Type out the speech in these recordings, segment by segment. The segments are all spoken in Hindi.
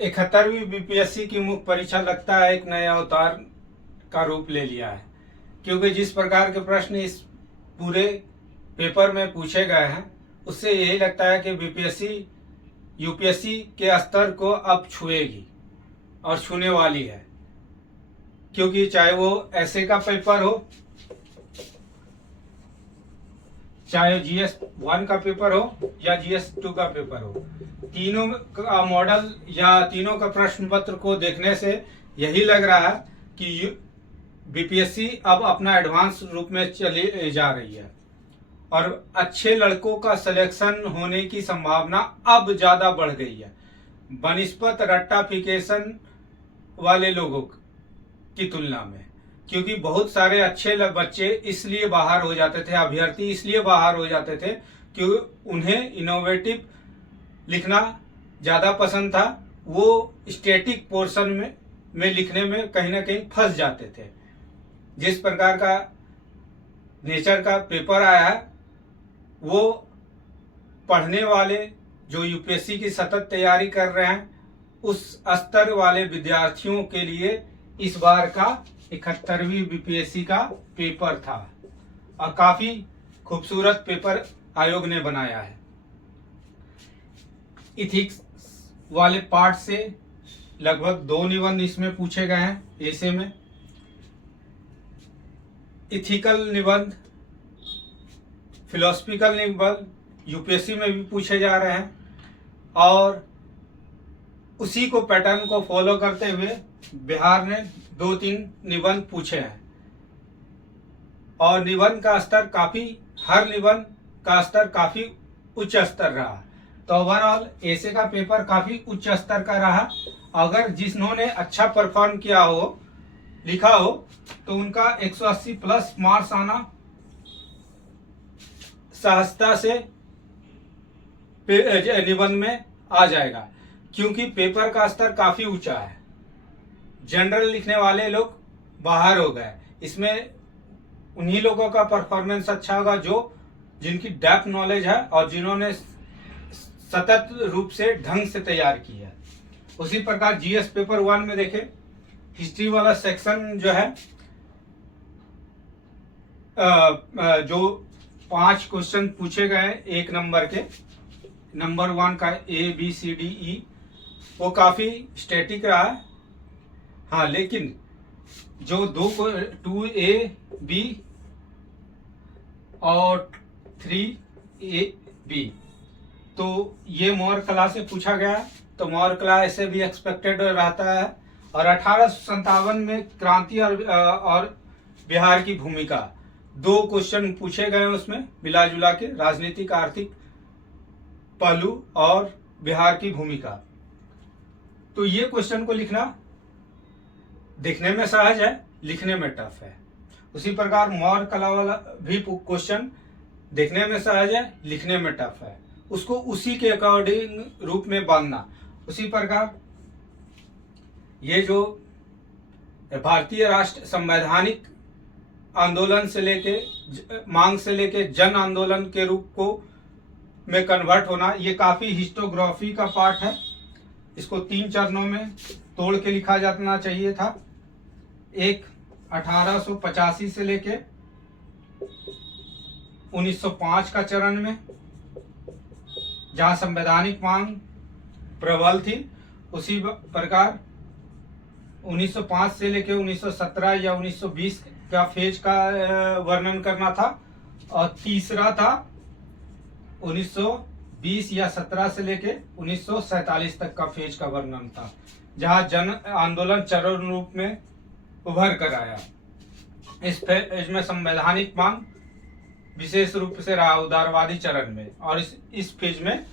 71वीं बीपीएससी की मुख्य परीक्षा लगता है एक नए अवतार का रूप ले लिया है, क्योंकि जिस प्रकार के प्रश्न इस पूरे पेपर में पूछे गए हैं उससे यही लगता है कि बीपीएससी यूपीएससी के स्तर को अब छुएगी और छूने वाली है, क्योंकि चाहे वो ऐसे का पेपर हो, चाहे जीएस 1 का पेपर हो या जीएस 2 का पेपर हो, तीनों का मॉडल या तीनों का प्रश्न पत्र को देखने से यही लग रहा है कि बीपीएससी अब अपना एडवांस रूप में चली जा रही है और अच्छे लड़कों का सिलेक्शन होने की संभावना अब ज्यादा बढ़ गई है बनिस्पत रट्टाफिकेशन वाले लोगों की तुलना में, क्योंकि बहुत सारे अच्छे बच्चे इसलिए बाहर हो जाते थे, अभ्यर्थी इसलिए बाहर हो जाते थे क्योंकि उन्हें इनोवेटिव लिखना ज़्यादा पसंद था। वो स्टैटिक पोर्शन में लिखने में कहीं ना कहीं फंस जाते थे। जिस प्रकार का नेचर का पेपर आया है वो पढ़ने वाले जो यूपीएससी की सतत तैयारी कर रहे हैं उस स्तर वाले विद्यार्थियों के लिए इस बार का 71वीं बीपीएससी का पेपर था और काफी खूबसूरत पेपर आयोग ने बनाया है। इथिक्स वाले पार्ट से लगभग 2 निबंध इसमें पूछे गए हैं ऐसे में। इथिकल निबंध, फिलोसफिकल निबंध यूपीएससी में भी पूछे जा रहे हैं और उसी को पैटर्न को फॉलो करते हुए बिहार ने 2-3 निबंध पूछे हैं और निबंध का स्तर काफी, हर निबंध का स्तर काफी उच्च स्तर रहा। तो ओवरऑल ऐसे का पेपर काफी उच्च स्तर का रहा। अगर जिन्होंने अच्छा परफॉर्म किया हो, लिखा हो, तो उनका 180 प्लस मार्क्स आना सहजता से निबंध में आ जाएगा, क्योंकि पेपर का स्तर काफी ऊंचा है। जनरल लिखने वाले लोग बाहर हो गए, इसमें उन्हीं लोगों का परफॉर्मेंस अच्छा होगा जो जिनकी डेप्थ नॉलेज है और जिन्होंने सतत रूप से ढंग से तैयार की है। उसी प्रकार जीएस पेपर 1 में देखें, हिस्ट्री वाला सेक्शन जो है जो 5 क्वेश्चन पूछे गए 1 नंबर के, नंबर 1 का ABCDE, वो काफी स्टैटिक रहा है। हाँ, लेकिन जो 2A, B और 3AB, तो ये मौर्य कला से पूछा गया। तो मौर्य कला ऐसे भी एक्सपेक्टेड रहता है। और 1857 में क्रांति और बिहार की भूमिका, 2 क्वेश्चन पूछे गए उसमें मिला जुला के, राजनीतिक आर्थिक पहलू और बिहार की भूमिका। तो ये क्वेश्चन को लिखना दिखने में सहज है, लिखने में टफ है। उसी प्रकार मौर्य कला वाला भी क्वेश्चन देखने में सहज है, लिखने में टफ है, उसको उसी के अकॉर्डिंग रूप में बांधना। उसी प्रकार ये जो भारतीय राष्ट्र संवैधानिक आंदोलन से लेके मांग से लेके जन आंदोलन के रूप को में कन्वर्ट होना, ये काफी हिस्टोग्राफी का पार्ट है। इसको 3 चरणों में तोड़ के लिखा जाना चाहिए था। एक 1885 से लेके 1905 का चरण में, जहां संवैधानिक मांग प्रबल थी। उसी प्रकार 1905 से लेके 1917 या 1920 का फेज का वर्णन करना था। और तीसरा था 1920 या 17 से लेके 1947 तक का फेज का वर्णन था, जहां जन आंदोलन चरण रूप में उभर कर आया। इस फेज में संवैधानिक मांग विशेष रूप से रहा उदारवादी चरण में, और इस फेज में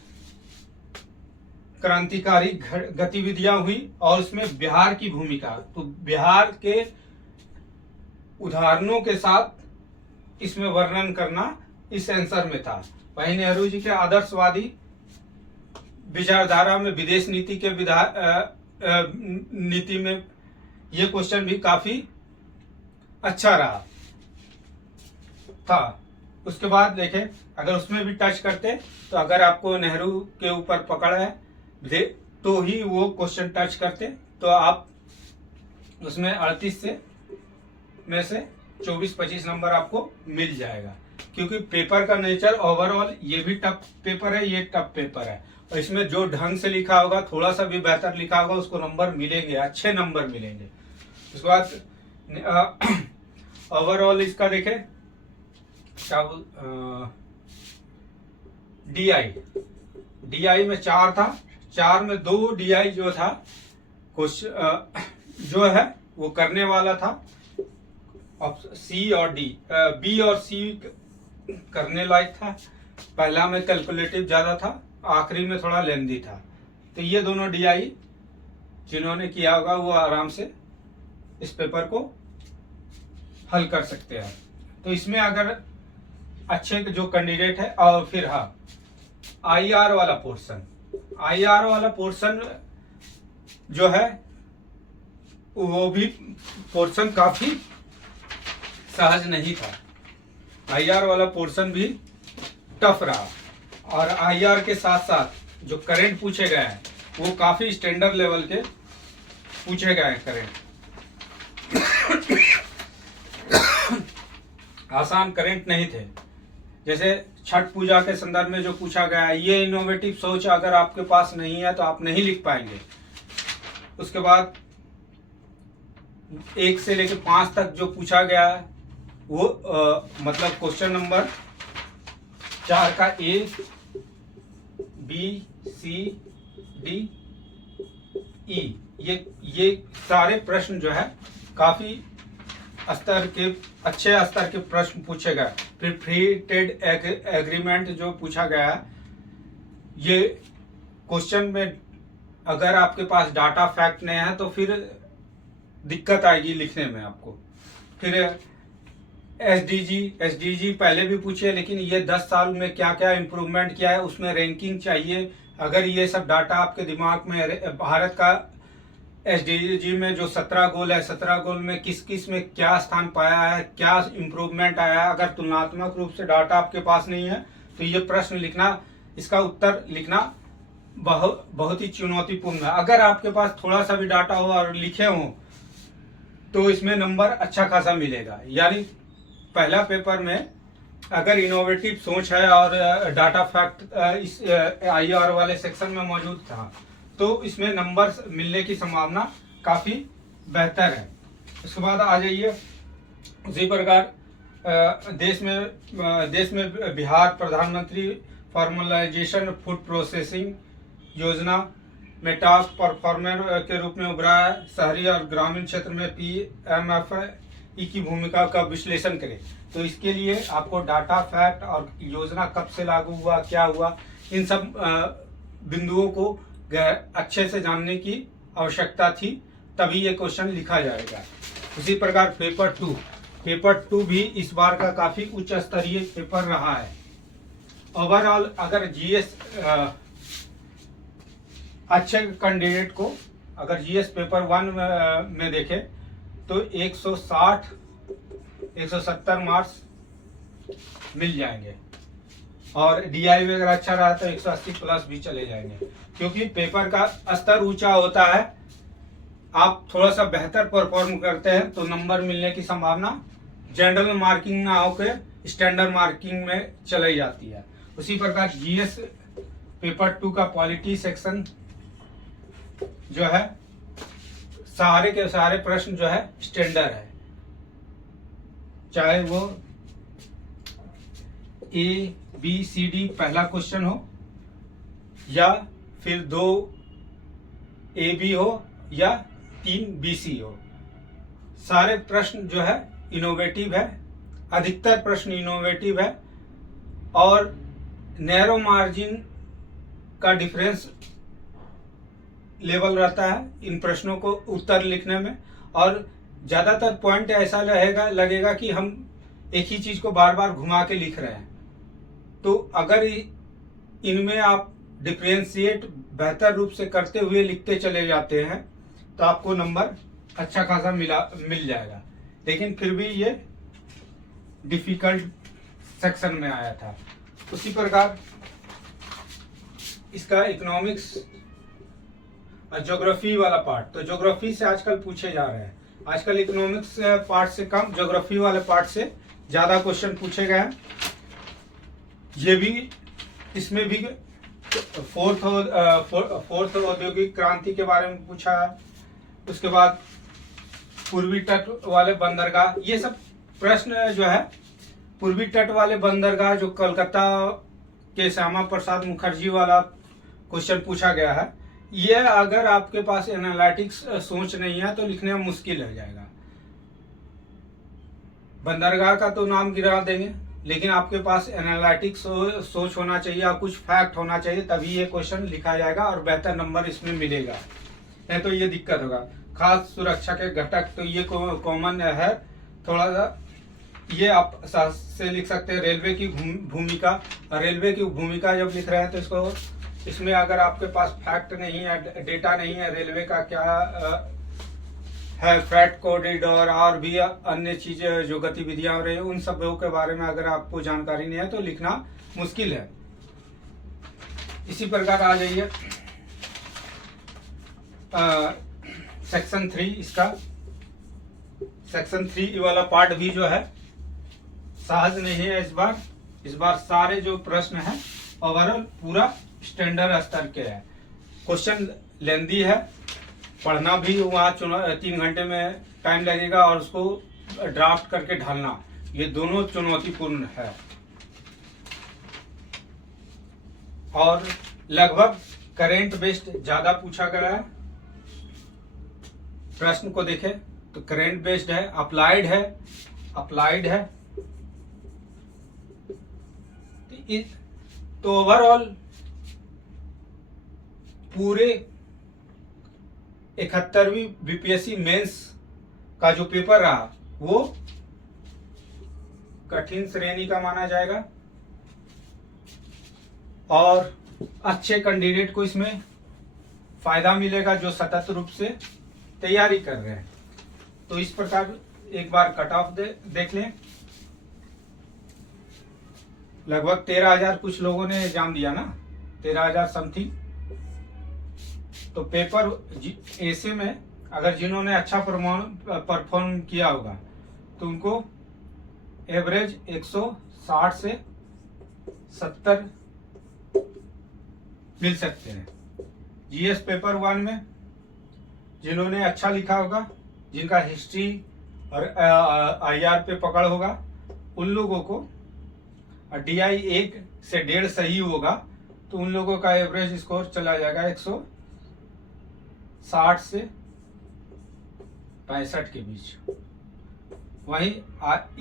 क्रांतिकारी गतिविधियां हुई और उसमें बिहार की भूमिका, तो बिहार के उदाहरणों के साथ इसमें वर्णन करना इस आंसर में था। वही नेहरू जी के आदर्शवादी विचारधारा में विदेश नीति के नीति में ये क्वेश्चन भी काफी अच्छा रहा था। उसके बाद देखें, अगर उसमें भी टच करते तो अगर आपको नेहरू के ऊपर पकड़ है तो ही वो क्वेश्चन टच करते, तो आप उसमें 38 से में से 24-25 नंबर आपको मिल जाएगा। क्योंकि पेपर का नेचर ओवरऑल ये भी टफ पेपर है, ये टफ पेपर है, और इसमें जो ढंग से लिखा होगा, थोड़ा सा भी बेहतर लिखा होगा, उसको नंबर मिलेंगे, अच्छे नंबर मिलेंगे। उसके बाद ओवरऑल इसका देखें क्या डीआई में 4 था, 4 में 2 डीआई जो था जो है वो करने वाला था, सी और डी, बी और सी करने लायक था। पहला में कैलकुलेटिव ज्यादा था, आखिरी में थोड़ा लेंदी था। तो ये दोनों डीआई जिन्होंने किया होगा वो आराम से इस पेपर को हल कर सकते हैं। तो इसमें अगर अच्छे जो कैंडिडेट है, और फिर हाँ आईआर वाला पोर्शन जो है वो भी पोर्शन काफी सहज नहीं था। आईआर वाला पोर्शन भी टफ रहा, और आईआर के साथ साथ जो करंट पूछे गए हैं वो काफी स्टैंडर्ड लेवल के पूछे गए हैं करंट। आसान करंट नहीं थे। जैसे छठ पूजा के संदर्भ में जो पूछा गया है, ये इनोवेटिव सोच अगर आपके पास नहीं है तो आप नहीं लिख पाएंगे। उसके बाद 1 से लेकर 5 तक जो पूछा गया है वो मतलब क्वेश्चन नंबर 4 का A B C D E, ये सारे प्रश्न जो है काफी स्तर के अच्छे स्तर के प्रश्न पूछे गए। फिर फ्री ट्रेड एग्रीमेंट जो पूछा गया है, ये क्वेश्चन में अगर आपके पास डाटा फैक्ट नहीं है तो फिर दिक्कत आएगी लिखने में आपको। फिर एसडीजी पहले भी पूछे, लेकिन ये 10 साल में क्या क्या इम्प्रूवमेंट किया है उसमें रैंकिंग चाहिए। अगर ये सब डाटा आपके दिमाग में, भारत का एसडीजी में जो 17 गोल है, 17 गोल में किस किस में क्या स्थान पाया है, क्या इम्प्रूवमेंट आया है, अगर तुलनात्मक रूप से डाटा आपके पास नहीं है तो ये प्रश्न लिखना, इसका उत्तर लिखना बहुत ही चुनौतीपूर्ण है। अगर आपके पास थोड़ा सा भी डाटा हो और लिखे हो तो इसमें नंबर अच्छा खासा मिलेगा। यानी पहला पेपर में अगर इनोवेटिव सोच है और डाटा फैक्ट इस आईआर वाले सेक्शन में मौजूद था तो इसमें नंबर मिलने की संभावना काफी बेहतर है। उसके बाद आ जाइए, उसी प्रकार देश में बिहार प्रधानमंत्री फॉर्मलाइजेशन फूड प्रोसेसिंग योजना में टॉप परफॉर्मर के रूप में उभरा है। शहरी और ग्रामीण क्षेत्र में पीएमएफई की भूमिका का विश्लेषण करें। तो इसके लिए आपको डाटा फैक्ट और योजना कब से लागू हुआ, क्या हुआ, इन सब बिंदुओं को अच्छे से जानने की आवश्यकता थी, तभी ये क्वेश्चन लिखा जाएगा। उसी प्रकार पेपर 2 भी इस बार का काफी उच्च स्तरीय पेपर रहा है। ओवरऑल अगर जीएस अच्छे कैंडिडेट को अगर जीएस पेपर 1 में देखें तो 160-170 मार्क्स मिल जाएंगे, और डीआई वगैरह अच्छा रहा तो 180 प्लस भी चले जाएंगे। क्योंकि पेपर का स्तर ऊंचा होता है, आप थोड़ा सा बेहतर परफॉर्म करते हैं तो नंबर मिलने की संभावना जनरल मार्किंग ना होकर स्टैंडर्ड मार्किंग में चली जाती है। उसी प्रकार जीएस पेपर 2 का पॉलिटी सेक्शन जो है सारे के सारे प्रश्न जो है स्टैंडर्ड है, चाहे वो ए बी सी डी पहला क्वेश्चन हो या फिर 2 ए बी हो या 3 बी सी हो, सारे प्रश्न जो है इनोवेटिव है, अधिकतर प्रश्न इनोवेटिव है, और नैरो मार्जिन का डिफरेंस लेवल रहता है इन प्रश्नों को उत्तर लिखने में, और ज्यादातर पॉइंट ऐसा लगेगा कि हम एक ही चीज को बार बार घुमा के लिख रहे हैं। तो अगर इनमें आप डिफरेंशिएट बेहतर रूप से करते हुए लिखते चले जाते हैं तो आपको नंबर अच्छा खासा मिल जाएगा। लेकिन फिर भी ये डिफिकल्ट सेक्शन में आया था। उसी प्रकार इसका इकोनॉमिक्स और ज्योग्राफी वाला पार्ट, तो ज्योग्राफी से आजकल पूछे जा रहे हैं। आजकल इकोनॉमिक्स पार्ट से कम ज्योग्राफी वाले पार्ट से ज्यादा क्वेश्चन पूछे गए हैं। ये भी, इसमें भी फोर्थ औद्योगिक क्रांति के बारे में पूछा है। उसके बाद पूर्वी तट वाले बंदरगाह, ये सब प्रश्न जो है पूर्वी तट वाले बंदरगाह जो कलकत्ता के श्यामा प्रसाद मुखर्जी वाला क्वेश्चन पूछा गया है, ये अगर आपके पास एनालिटिक्स सोच नहीं है तो लिखने में मुश्किल हो जाएगा। बंदरगाह का तो नाम गिरा देंगे, लेकिन आपके पास एनालिटिक्स सोच होना चाहिए और कुछ फैक्ट होना चाहिए, तभी ये क्वेश्चन लिखा जाएगा और बेहतर नंबर इसमें मिलेगा, नहीं तो ये दिक्कत होगा। खास सुरक्षा के घटक, तो ये कॉमन है थोड़ा सा, ये आप से लिख सकते हैं। रेलवे की भूमिका, रेलवे की भूमिका जब लिख रहे हैं तो इसको, इसमें अगर आपके पास फैक्ट नहीं है, डेटा नहीं है, रेलवे का क्या है, फ्रेट कॉरिडोर और भी अन्य चीजें जो गतिविधियां हो रही है, उन सब के बारे में अगर आपको जानकारी नहीं है तो लिखना मुश्किल है। इसी प्रकार आ जाइए सेक्शन 3, इसका सेक्शन 3 वाला पार्ट भी जो है सहज नहीं है इस बार सारे जो प्रश्न है ओवरऑल पूरा स्टैंडर्ड स्तर के है। क्वेश्चन लेंदी है, पढ़ना भी वहाँ 3 घंटे में टाइम लगेगा और उसको ड्राफ्ट करके ढालना, ये दोनों चुनौतीपूर्ण है। और लगभग करेंट बेस्ड ज्यादा पूछा गया है। प्रश्न को देखें तो करेंट बेस्ड है, अप्लाइड है। तो ओवरऑल पूरे 71वीं बीपीएससी मेंस का जो पेपर रहा वो कठिन श्रेणी का माना जाएगा और अच्छे कैंडिडेट को इसमें फायदा मिलेगा जो सतत रूप से तैयारी कर रहे हैं। तो इस प्रकार एक बार कट ऑफ देख लें। लगभग 13,000 कुछ लोगों ने एग्जाम दिया ना, 13,000 समथिंग। तो पेपर ऐसे में अगर जिन्होंने अच्छा परफॉर्म किया होगा तो उनको एवरेज 160 से 70 मिल सकते हैं। जीएस पेपर 1 में जिन्होंने अच्छा लिखा होगा, जिनका हिस्ट्री और आईआर पे पकड़ होगा, उन लोगों को डीआई 1 से 1.5 सही होगा तो उन लोगों का एवरेज स्कोर चला जाएगा 160 से 65 के बीच। वहीं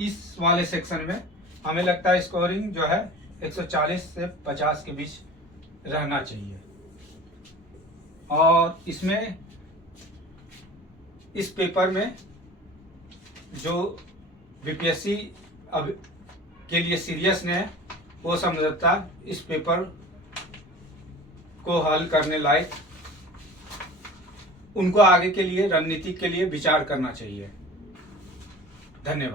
इस वाले सेक्शन में हमें लगता है स्कोरिंग जो है 140 से 50 के बीच रहना चाहिए। और इसमें इस पेपर में जो बीपीएससी अब के लिए सीरियस ने है वो समझता इस पेपर को हल करने लायक, उनको आगे के लिए रणनीति के लिए विचार करना चाहिए। धन्यवाद।